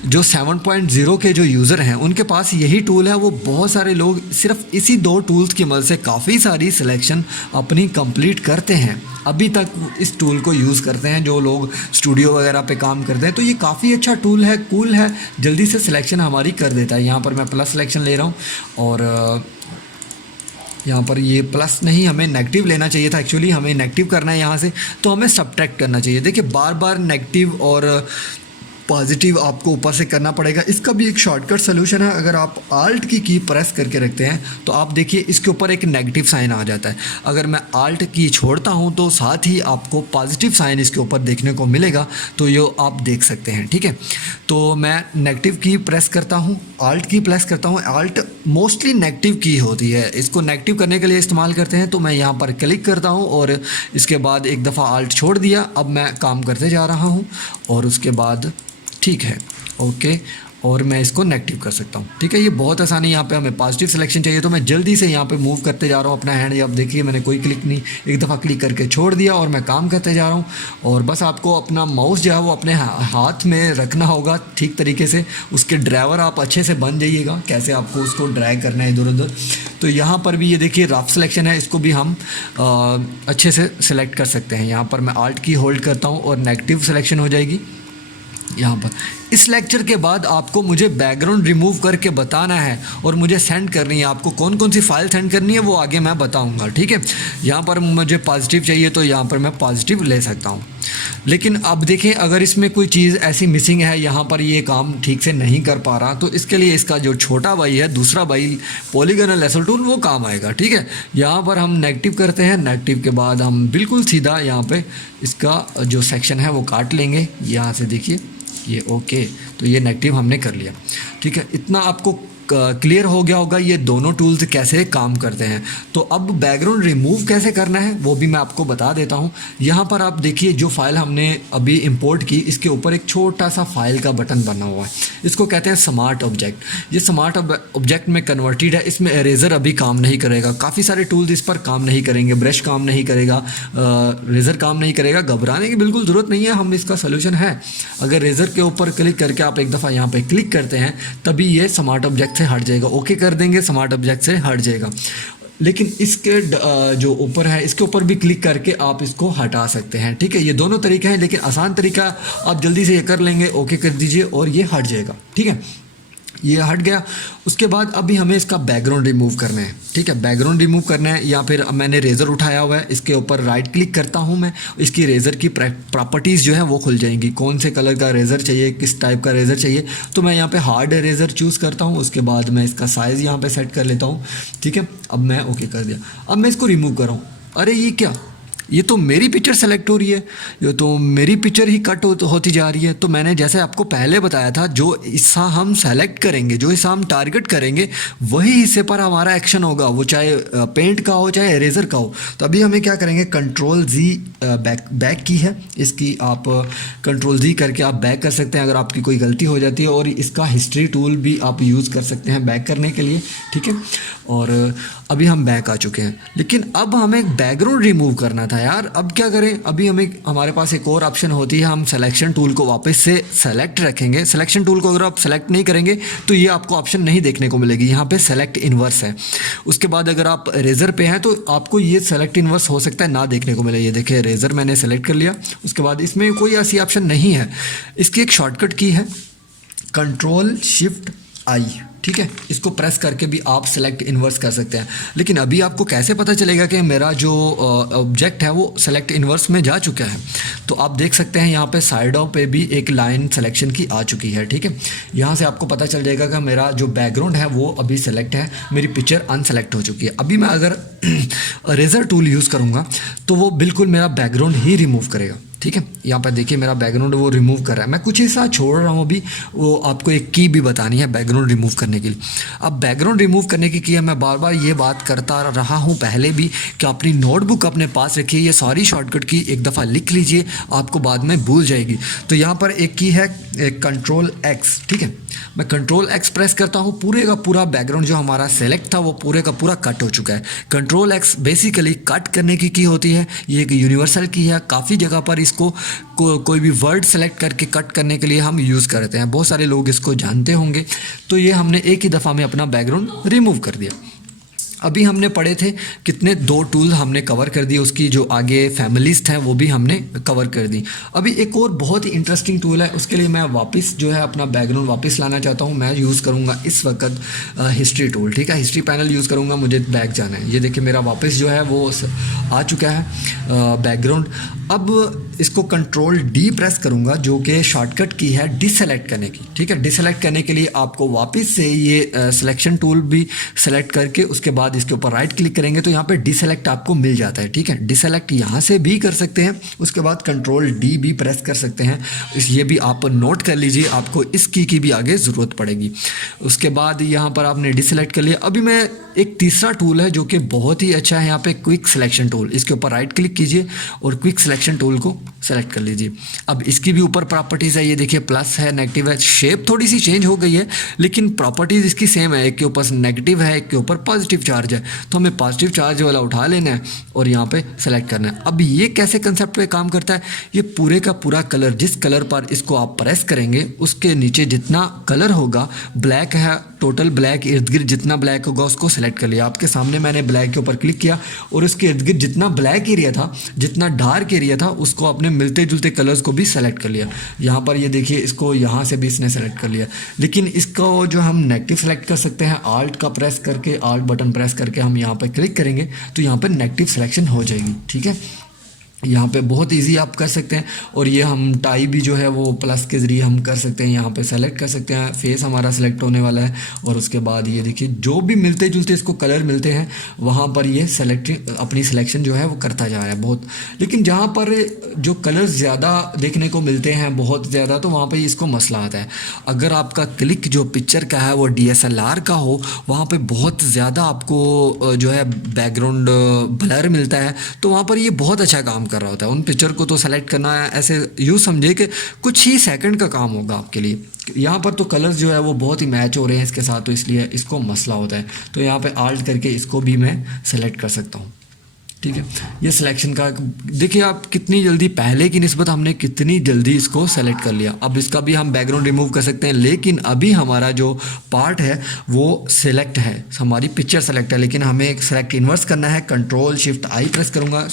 जो 7.0 के जो यूज़र हैं उनके पास यही टूल है, वो बहुत सारे लोग सिर्फ इसी दो टूल्स की मदद से काफ़ी सारी सिलेक्शन अपनी कंप्लीट करते हैं। अभी तक इस टूल को यूज़ करते हैं जो लोग स्टूडियो वगैरह पे काम करते हैं। तो ये काफ़ी अच्छा टूल है, कूल है, जल्दी से सिलेक्शन हमारी कर देता है। यहाँ पर मैं प्लस सिलेक्शन ले रहा हूँ और यहाँ पर ये प्लस नहीं, हमें नेगेटिव लेना चाहिए था। एक्चुअली हमें नेगेटिव करना है यहाँ से, तो हमें सब्ट्रैक्ट करना चाहिए। देखिए बार बार नेगेटिव और पॉजिटिव आपको ऊपर से करना पड़ेगा। इसका भी एक शॉर्टकट सोल्यूशन है। अगर आप आल्ट की प्रेस करके रखते हैं तो आप देखिए इसके ऊपर एक नेगेटिव साइन आ जाता है। अगर मैं आल्ट की छोड़ता हूं तो साथ ही आपको पॉजिटिव साइन इसके ऊपर देखने को मिलेगा, तो ये आप देख सकते हैं, ठीक है। तो मैं नेगेटिव की प्रेस करता हूं, आल्ट की प्रेस करता हूं। आल्ट मोस्टली नेगेटिव की होती है, इसको नेगेटिव करने के लिए इस्तेमाल करते हैं। तो मैं यहाँ पर क्लिक करता हूँ और इसके बाद एक दफ़ा आल्ट छोड़ दिया। अब मैं काम करते जा रहा हूँ और उसके बाद ठीक है, ओके, और मैं इसको नेगेटिव कर सकता हूँ, ठीक है। ये बहुत आसानी, यहाँ पे हमें पॉजिटिव सिलेक्शन चाहिए तो मैं जल्दी से यहाँ पे मूव करते जा रहा हूँ अपना हैंड। अब देखिए मैंने कोई क्लिक नहीं, एक दफ़ा क्लिक करके छोड़ दिया और मैं काम करते जा रहा हूँ। और बस आपको अपना माउस जो है वो अपने हाथ में रखना होगा ठीक तरीके से। उसके ड्राइवर आप अच्छे से बन जाइएगा कैसे आपको उसको ड्रैग करना है इधर उधर। तो यहाँ पर भी ये देखिए रफ सिलेक्शन है, इसको भी हम अच्छे से सिलेक्ट कर सकते हैं। यहाँ पर मैं आल्ट की होल्ड करता हूँ और नेगेटिव सिलेक्शन हो जाएगी। यहाँ पर इस लेक्चर के बाद आपको मुझे बैकग्राउंड रिमूव करके बताना है और मुझे सेंड करनी है। आपको कौन कौन सी फाइल सेंड करनी है वो आगे मैं बताऊंगा, ठीक है। यहाँ पर मुझे पॉजिटिव चाहिए तो यहाँ पर मैं पॉजिटिव ले सकता हूँ। लेकिन अब देखें, अगर इसमें कोई चीज़ ऐसी मिसिंग है, यहाँ पर ये काम ठीक से नहीं कर पा रहा, तो इसके लिए इसका जो छोटा भाई है, दूसरा भाई पॉलीगॉनल लेसर टूल, वो काम आएगा, ठीक है। यहाँ पर हम नेगेटिव करते हैं, नेगेटिव के बाद हम बिल्कुल सीधा यहाँ पे इसका जो सेक्शन है वो काट लेंगे। यहाँ से देखिए ये ओके, तो ये नेगेटिव हमने कर लिया, ठीक है। इतना आपको क्लियर हो गया होगा ये दोनों टूल्स कैसे काम करते हैं। तो अब बैकग्राउंड रिमूव कैसे करना है वो भी मैं आपको बता देता हूँ। यहाँ पर आप देखिए जो फाइल हमने अभी इंपोर्ट की, इसके ऊपर एक छोटा सा फाइल का बटन बना हुआ है, इसको कहते हैं स्मार्ट ऑब्जेक्ट। ये स्मार्ट ऑब्जेक्ट में कन्वर्टेड है, इसमें इरेजर अभी काम नहीं करेगा, काफ़ी सारे टूल्स इस पर काम नहीं करेंगे, ब्रश काम नहीं करेगा, रेज़र काम नहीं करेगा। घबराने की बिल्कुल ज़रूरत नहीं है, हम इसका सोल्यूशन है। अगर रेज़र के ऊपर क्लिक करके आप एक दफ़ा यहाँ पर क्लिक करते हैं तभी ये स्मार्ट ऑब्जेक्ट से हट जाएगा, ओके कर देंगे, स्मार्ट ऑब्जेक्ट से हट जाएगा। लेकिन इसके जो ऊपर है इसके ऊपर भी क्लिक करके आप इसको हटा सकते हैं, ठीक है। ये दोनों तरीके हैं, लेकिन आसान तरीका आप जल्दी से ये कर लेंगे, ओके कर दीजिए और ये हट जाएगा, ठीक है। ये हट गया। उसके बाद अभी हमें इसका बैकग्राउंड रिमूव करना है, ठीक है। बैकग्राउंड रिमूव करना है, या फिर मैंने रेज़र उठाया हुआ है, इसके ऊपर राइट क्लिक करता हूँ मैं, इसकी रेज़र की प्रॉपर्टीज़ जो है वो खुल जाएंगी। कौन से कलर का रेज़र चाहिए, किस टाइप का रेज़र चाहिए, तो मैं यहाँ पे हार्ड रेज़र चूज़ करता हूँ। उसके बाद मैं इसका साइज़ यहाँ पे सेट कर लेता हूँ, ठीक है। अब मैं ओके कर दिया। अब मैं इसको रिमूव कर रहा हूँ। अरे ये क्या, ये तो मेरी पिक्चर सेलेक्ट हो रही है, ये तो मेरी पिक्चर ही कट होती जा रही है। तो मैंने जैसे आपको पहले बताया था, जो हिस्सा हम सेलेक्ट करेंगे, जो हिस्सा हम टारगेट करेंगे, वही हिस्से पर हमारा एक्शन होगा, वो चाहे पेंट का हो चाहे इरेजर का हो। तो अभी हमें क्या करेंगे, कंट्रोल जी बैक की है, इसकी आप कंट्रोल जी करके आप बैक कर सकते हैं अगर आपकी कोई गलती हो जाती है। और इसका हिस्ट्री टूल भी आप यूज़ कर सकते हैं बैक करने के लिए, ठीक है। और अभी हम बैक आ चुके हैं, लेकिन अब हमें बैकग्राउंड रिमूव करना था यार। अब क्या करें, अभी हमारे पास एक और ऑप्शन होती है, हम सिलेक्शन टूल को वापस से सेलेक्ट रखेंगे। सिलेक्शन टूल को अगर आप सेलेक्ट नहीं करेंगे तो ये आपको ऑप्शन नहीं देखने को मिलेगी। यहाँ पे सेलेक्ट इनवर्स है। उसके बाद अगर आप रेज़र पे हैं तो आपको ये सेलेक्ट इनवर्स हो सकता है ना देखने को मिले। ये देखिए रेज़र मैंने सेलेक्ट कर लिया। उसके बाद इसमें कोई ऐसी ऑप्शन नहीं है। इसकी एक शॉर्टकट की है कंट्रोल शिफ्ट आई, ठीक है। इसको प्रेस करके भी आप सेलेक्ट इनवर्स कर सकते हैं। लेकिन अभी आपको कैसे पता चलेगा कि मेरा जो ऑब्जेक्ट है वो सेलेक्ट इनवर्स में जा चुका है। तो आप देख सकते हैं यहाँ पे साइडों पे भी एक लाइन सिलेक्शन की आ चुकी है, ठीक है। यहाँ से आपको पता चल जाएगा कि मेरा जो बैकग्राउंड है वो अभी सेलेक्ट है, मेरी पिक्चर अनसेलेक्ट हो चुकी है। अभी मैं अगर रेज़र टूल यूज़ करूँगा तो वो बिल्कुल मेरा बैकग्राउंड ही रिमूव करेगा, ठीक है। यहाँ पर देखिए मेरा बैकग्राउंड वो रिमूव कर रहा है। मैं कुछ हिस्सा छोड़ रहा हूँ अभी, वो आपको एक की भी बतानी है बैकग्राउंड रिमूव करने के लिए। अब बैकग्राउंड रिमूव करने की है, मैं बार बार ये बात करता रहा हूँ पहले भी कि अपनी नोटबुक अपने पास रखिए, ये सारी शॉर्टकट की एक दफ़ा लिख लीजिए, आपको बाद में भूल जाएगी। तो यहाँ पर एक की है कंट्रोल एक्स, ठीक है। मैं कंट्रोल एक्स प्रेस करता हूँ, पूरे का पूरा बैकग्राउंड जो हमारा सेलेक्ट था वो पूरे का पूरा कट हो चुका है। कंट्रोल एक्स बेसिकली कट करने की होती है, ये एक यूनिवर्सल की है। काफ़ी जगह पर इसको कोई भी वर्ड सेलेक्ट करके कट करने के लिए हम यूज़ करते हैं, बहुत सारे लोग इसको जानते होंगे। तो ये हमने एक ही दफ़ा में अपना बैकग्राउंड रिमूव कर दिया। अभी हमने पढ़े थे कितने 2 टूल हमने कवर कर दिए, उसकी जो आगे फैमिलीज हैं वो भी हमने कवर कर दी। अभी एक और बहुत ही इंटरेस्टिंग टूल है, उसके लिए मैं वापस जो है अपना बैकग्राउंड वापस लाना चाहता हूँ। मैं यूज़ करूँगा इस वक्त हिस्ट्री टूल, ठीक है। हिस्ट्री पैनल यूज़ करूँगा, मुझे बैक जाना है। ये देखिए मेरा वापस जो है वो आ चुका है बैकग्राउंड। अब इसको कंट्रोल डी प्रेस करूँगा, जो कि शॉर्टकट की है डिसेलेक्ट करने की, ठीक है। डिसेलेक्ट करने के लिए आपको वापस से ये सिलेक्शन टूल भी सेलेक्ट करके उसके बाद इसके ऊपर राइट क्लिक करेंगे तो यहाँ पे डिसेलेक्ट आपको मिल जाता है, ठीक है। डिसेलेक्ट यहाँ से भी कर सकते हैं, उसके बाद कंट्रोल डी भी प्रेस कर सकते हैं। ये भी आप नोट कर लीजिए, आपको इस की भी आगे ज़रूरत पड़ेगी। उसके बाद यहाँ पर आपने डिसेलेक्ट कर लिया। अभी मैं एक तीसरा टूल है जो कि बहुत ही अच्छा है, यहाँ पे क्विक सिलेक्शन टूल। इसके ऊपर राइट क्लिक कीजिए और क्विक सिलेक्शन टूल को सेलेक्ट कर लीजिए। अब इसकी भी ऊपर प्रॉपर्टीज़ है, ये देखिए प्लस है, नेगेटिव है, शेप थोड़ी सी चेंज हो गई है लेकिन प्रॉपर्टीज़ इसकी सेम है। एक के ऊपर नेगेटिव है, एक के ऊपर पॉजिटिव चार्ज चार्ज है, तो हमें पॉजिटिव चार्ज वाला उठा लेना है और यहाँ पे सेलेक्ट करना है। अब ये कैसे कंसेप्ट पे काम करता है, ये पूरे का पूरा कलर, जिस कलर पर इसको आप प्रेस करेंगे उसके नीचे जितना कलर होगा, ब्लैक है, टोटल ब्लैक, इर्द गिर्द जितना ब्लैक होगा उसको सेलेक्ट कर लिया। आपके सामने मैंने ब्लैक के ऊपर क्लिक किया और उसके इर्द गिर्द जितना ब्लैक एरिया था, जितना डार्क एरिया था, उसको अपने मिलते जुलते कलर्स को भी सेलेक्ट कर लिया। यहाँ पर ये देखिए, इसको यहाँ से भी इसने सेलेक्ट कर लिया। लेकिन इसको जो हम नेगेटिव सेलेक्ट कर सकते हैं, आल्ट का प्रेस करके, आल्ट बटन प्रेस करके हम यहाँ पर क्लिक करेंगे तो यहाँ पर नेगेटिव सिलेक्शन हो जाएगी। ठीक है, यहाँ पे बहुत इजी आप कर सकते हैं। और ये हम टाई भी जो है वो प्लस के ज़रिए हम कर सकते हैं, यहाँ पे सेलेक्ट कर सकते हैं। फेस हमारा सेलेक्ट होने वाला है और उसके बाद ये देखिए जो भी मिलते जुलते इसको कलर मिलते हैं वहाँ पर ये सेलेक्ट अपनी सिलेक्शन जो है वो करता जा रहा है बहुत। लेकिन जहाँ पर जो कलर्स ज़्यादा देखने को मिलते हैं बहुत ज़्यादा, तो वहाँ पर इसको मसला आता है। अगर आपका क्लिक जो पिक्चर का है वो DSLR का हो, वहाँ पर बहुत ज़्यादा आपको जो है बैकग्राउंड ब्लर मिलता है, तो वहाँ पर ये बहुत अच्छा काम कर रहा होता है। उन पिक्चर को तो सेलेक्ट करना है, ऐसे यूँ समझे कि कुछ ही सेकंड का काम होगा आपके लिए। यहाँ पर तो कलर्स जो है वो बहुत ही मैच हो रहे हैं इसके साथ, तो इसलिए इसको मसला होता है। तो यहाँ पे आल्ट करके इसको भी मैं सेलेक्ट कर सकता हूँ। ठीक है, ये सिलेक्शन का देखिए आप कितनी जल्दी, पहले की निस्बत हमने कितनी जल्दी इसको सेलेक्ट कर लिया। अब इसका भी हम बैकग्राउंड रिमूव कर सकते हैं, लेकिन अभी हमारा जो पार्ट है वो सिलेक्ट है, हमारी पिक्चर सेलेक्ट है, लेकिन हमें एक सेलेक्ट इन्वर्स करना है। Ctrl+Shift+I प्रेस करूँगा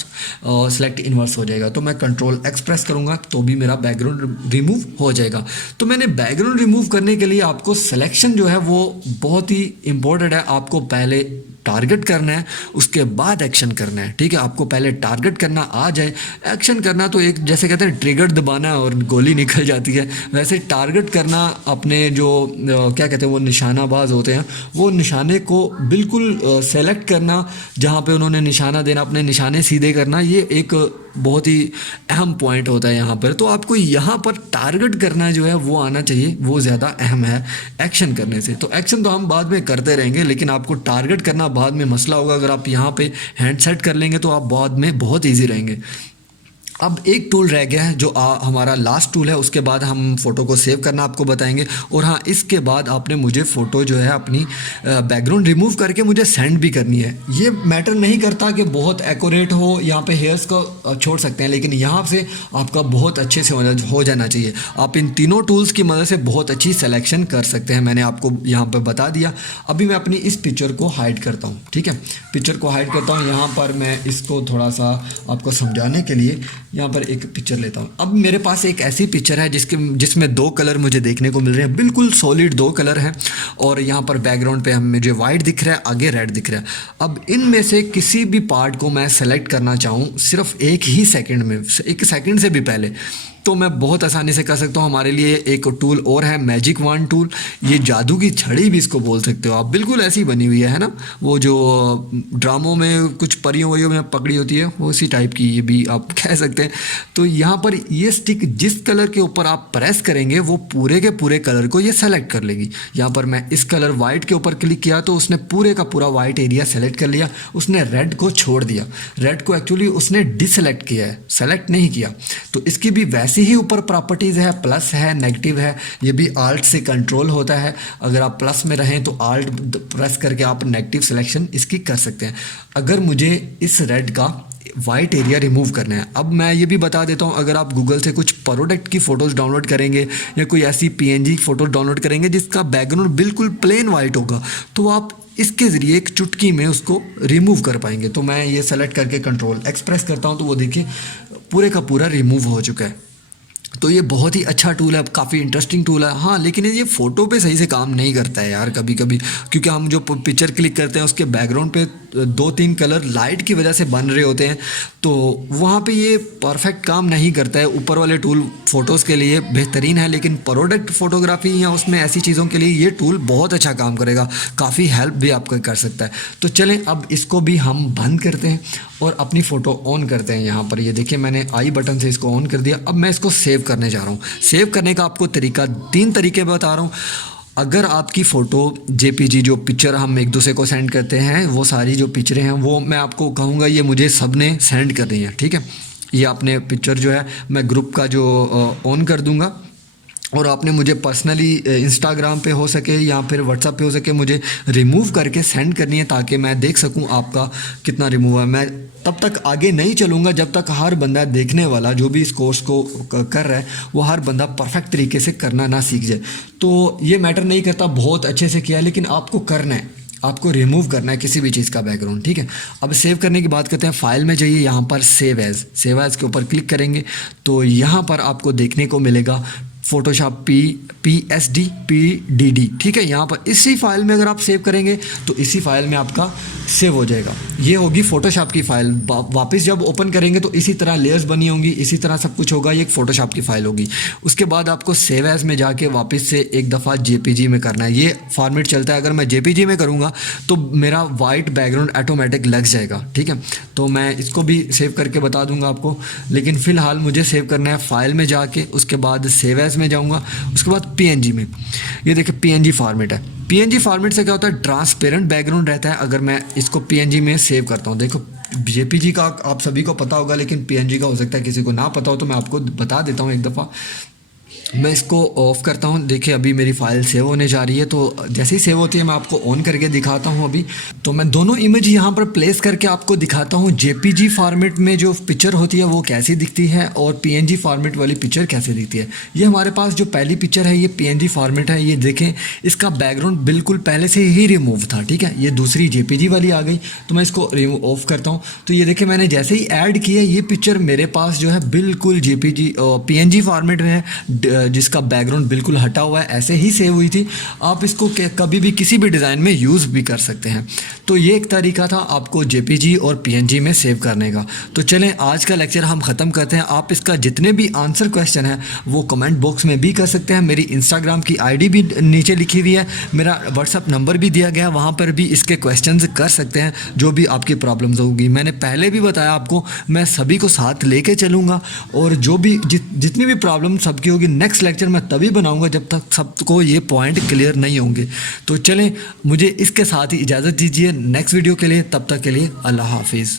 और सेलेक्ट इन्वर्स हो जाएगा। तो मैं Ctrl+X प्रेस करूँगा तो भी मेरा बैकग्राउंड रिमूव हो जाएगा। तो मैंने बैकग्राउंड रिमूव करने के लिए आपको सिलेक्शन जो है वो बहुत ही इंपॉर्टेंट है। आपको पहले टारगेट करना है, उसके बाद एक्शन करना है। ठीक है, आपको पहले टारगेट करना आ जाए, एक्शन करना तो एक जैसे कहते हैं ट्रिगर दबाना है और गोली निकल जाती है, वैसे टारगेट करना अपने जो क्या कहते हैं वो निशानाबाज होते हैं, वो निशाने को बिल्कुल सेलेक्ट करना, जहाँ पे उन्होंने निशाना देना, अपने निशाने सीधे करना, ये एक बहुत ही अहम पॉइंट होता है यहाँ पर। तो आपको यहाँ पर टारगेट करना जो है वो आना चाहिए, वो ज़्यादा अहम है एक्शन करने से। तो एक्शन तो हम बाद में करते रहेंगे, लेकिन आपको टारगेट करना बाद में मसला होगा। अगर आप यहाँ पे हैंड सेट कर लेंगे तो आप बाद में बहुत ईजी रहेंगे। अब एक टूल रह गया है जो हमारा लास्ट टूल है, उसके बाद हम फ़ोटो को सेव करना आपको बताएंगे। और हाँ, इसके बाद आपने मुझे फ़ोटो जो है अपनी बैकग्राउंड रिमूव करके मुझे सेंड भी करनी है। ये मैटर नहीं करता कि बहुत एक्यूरेट हो, यहाँ पे हेयर्स को छोड़ सकते हैं, लेकिन यहाँ से आपका बहुत अच्छे से हो जाना चाहिए। आप इन तीनों टूल्स की मदद से बहुत अच्छी सिलेक्शन कर सकते हैं, मैंने आपको यहाँ पर बता दिया। अभी मैं अपनी इस पिक्चर को हाइड करता हूँ। ठीक है, पिक्चर को हाइड करता हूँ। यहाँ पर मैं इसको थोड़ा सा आपको समझाने के लिए यहाँ पर एक पिक्चर लेता हूँ। अब मेरे पास एक ऐसी पिक्चर है जिसमें दो कलर मुझे देखने को मिल रहे हैं, बिल्कुल सॉलिड दो कलर हैं, और यहाँ पर बैकग्राउंड पे मुझे वाइट दिख रहा है, आगे रेड दिख रहा है। अब इनमें से किसी भी पार्ट को मैं सेलेक्ट करना चाहूँ सिर्फ एक ही सेकंड में, एक सेकंड से भी पहले, तो मैं बहुत आसानी से कर सकता हूँ। हमारे लिए एक टूल और है, मैजिक वॉन्ड टूल। ये जादू की छड़ी भी इसको बोल सकते हो आप, बिल्कुल ऐसी बनी हुई है ना, वो जो ड्रामों में कुछ परियों वरियों में पकड़ी होती है, वो उसी टाइप की ये भी आप कह सकते हैं। तो यहाँ पर ये स्टिक जिस कलर के ऊपर आप प्रेस करेंगे वो पूरे के पूरे कलर को ये सेलेक्ट कर लेगी। यहाँ पर मैं इस कलर वाइट के ऊपर क्लिक किया तो उसने पूरे का पूरा वाइट एरिया सेलेक्ट कर लिया, उसने रेड को छोड़ दिया। रेड को एक्चुअली उसने डिसेलेक्ट किया है, सेलेक्ट नहीं किया। तो इसकी भी वैसे ही ऊपर प्रॉपर्टीज़ है, प्लस है, नेगेटिव है, ये भी आल्ट से कंट्रोल होता है। अगर आप प्लस में रहें तो आल्ट प्रेस करके आप नेगेटिव सिलेक्शन इसकी कर सकते हैं। अगर मुझे इस रेड का वाइट एरिया रिमूव करना है, अब मैं ये भी बता देता हूँ, अगर आप गूगल से कुछ प्रोडक्ट की फ़ोटोज़ डाउनलोड करेंगे या कोई ऐसी PNG फ़ोटो डाउनलोड करेंगे जिसका बैकग्राउंड बिल्कुल प्लेन वाइट होगा, तो आप इसके ज़रिए एक चुटकी में उसको रिमूव कर पाएंगे। तो मैं ये सेलेक्ट करके Ctrl+X प्रेस करता हूँ तो वो देखिए पूरे का पूरा रिमूव हो चुका है। तो ये बहुत ही अच्छा टूल है, काफ़ी इंटरेस्टिंग टूल है। हाँ, लेकिन ये फ़ोटो पे सही से काम नहीं करता है यार कभी कभी, क्योंकि हम जो पिक्चर क्लिक करते हैं उसके बैकग्राउंड पे 2-3 कलर लाइट की वजह से बन रहे होते हैं, तो वहाँ पे ये परफेक्ट काम नहीं करता है। ऊपर वाले टूल फ़ोटोज़ के लिए बेहतरीन है, लेकिन प्रोडक्ट फ़ोटोग्राफी या उसमें ऐसी चीज़ों के लिए ये टूल बहुत अच्छा काम करेगा, काफ़ी हेल्प भी आपको कर सकता है। तो चलें अब इसको भी हम बंद करते हैं और अपनी फ़ोटो ऑन करते हैं। यहाँ पर ये देखिए मैंने आई बटन से इसको ऑन कर दिया। अब मैं इसको सेव करने जा रहा हूँ। सेव करने का आपको तरीका 3 तरीके बता रहा हूँ। अगर आपकी फ़ोटो JPG जो पिक्चर हम एक दूसरे को सेंड करते हैं, वो सारी जो पिक्चरें हैं वो मैं आपको कहूँगा ये मुझे सब ने सेंड कर दी हैं। ठीक है, ये आपने पिक्चर जो है मैं ग्रुप का जो ऑन कर दूँगा, और आपने मुझे पर्सनली इंस्टाग्राम पे हो सके या फिर व्हाट्सएप पे हो सके मुझे रिमूव करके सेंड करनी है, ताकि मैं देख सकूं आपका कितना रिमूव हुआ है। मैं तब तक आगे नहीं चलूँगा जब तक हर बंदा देखने वाला जो भी इस कोर्स को कर रहा है वो हर बंदा परफेक्ट तरीके से करना ना सीख जाए। तो ये मैटर नहीं करता बहुत अच्छे से किया, लेकिन आपको करना है, आपको रिमूव करना है किसी भी चीज़ का बैकग्राउंड, ठीक है। अब सेव करने की बात करते हैं। फाइल में जाइए, यहाँ पर सेव एज के ऊपर क्लिक करेंगे तो यहाँ पर आपको देखने को मिलेगा फोटोशॉप PSD ठीक है। यहाँ पर इसी फाइल में अगर आप सेव करेंगे तो इसी फाइल में आपका सेव हो जाएगा। ये होगी फोटोशॉप की फाइल। वापस जब ओपन करेंगे तो इसी तरह लेयर्स बनी होंगी, इसी तरह सब कुछ होगा। ये एक फोटोशॉप की फाइल होगी। उसके बाद आपको सेव एज में जाके वापस से एक दफ़ा JPG में करना है। ये फॉर्मेट चलता है। अगर मैं JPG में करूँगा तो मेरा वाइट बैकग्राउंड ऑटोमेटिक लग जाएगा, ठीक है। तो मैं इसको भी सेव करके बता दूंगा आपको, लेकिन फ़िलहाल मुझे सेव करना है फाइल में जाके, उसके बाद सेव एज में जाऊँगा, उसके बाद PNG में। ये देखिए PNG फॉर्मेट है। PNG फॉर्मेट से क्या होता है, ट्रांसपेरेंट बैकग्राउंड रहता है। अगर मैं इसको PNG में सेव करता हूँ, देखो JPG का आप सभी को पता होगा, लेकिन PNG का हो सकता है किसी को ना पता हो, तो मैं आपको बता देता हूँ एक दफ़ा। मैं इसको ऑफ करता हूँ। देखिए अभी मेरी फ़ाइल सेव होने जा रही है, तो जैसे ही सेव होती है मैं आपको ऑन करके दिखाता हूँ। अभी तो मैं दोनों इमेज यहाँ पर प्लेस करके आपको दिखाता हूँ JPG फॉर्मेट में जो पिक्चर होती है वो कैसी दिखती है और PNG फॉर्मेट वाली पिक्चर कैसे दिखती है। ये हमारे पास जो पहली पिक्चर है ये PNG फॉर्मेट है। ये देखें, इसका बैकग्राउंड बिल्कुल पहले से ही रिमूव था, ठीक है। ये दूसरी JPG वाली आ गई, तो मैं इसको रिमूव ऑफ करता हूँ। तो ये देखें, मैंने जैसे ही ऐड किया ये पिक्चर मेरे पास जो है बिल्कुल JPG PNG फॉर्मेट में है, जिसका बैकग्राउंड बिल्कुल हटा हुआ है, ऐसे ही सेव हुई थी। आप इसको कभी भी किसी भी डिज़ाइन में यूज़ भी कर सकते हैं। तो ये एक तरीका था आपको JPG और PNG में सेव करने का। तो चलें आज का लेक्चर हम ख़त्म करते हैं। आप इसका जितने भी आंसर क्वेश्चन हैं वो कमेंट बॉक्स में भी कर सकते हैं। मेरी इंस्टाग्राम की ID भी नीचे लिखी हुई है, मेरा व्हाट्सअप नंबर भी दिया गया है, वहाँ पर भी इसके क्वेश्चन कर सकते हैं जो भी आपकी प्रॉब्लम्स होगी। मैंने पहले भी बताया आपको, मैं सभी को साथ लेके चलूँगा और जो भी जितनी भी प्रॉब्लम सबकी होगी नेक्स्ट लेक्चर मैं तभी बनाऊंगा जब तक सबको ये पॉइंट क्लियर नहीं होंगे। तो चलें, मुझे इसके साथ ही इजाज़त दीजिए नेक्स्ट वीडियो के लिए। तब तक के लिए अल्लाह हाफिज़।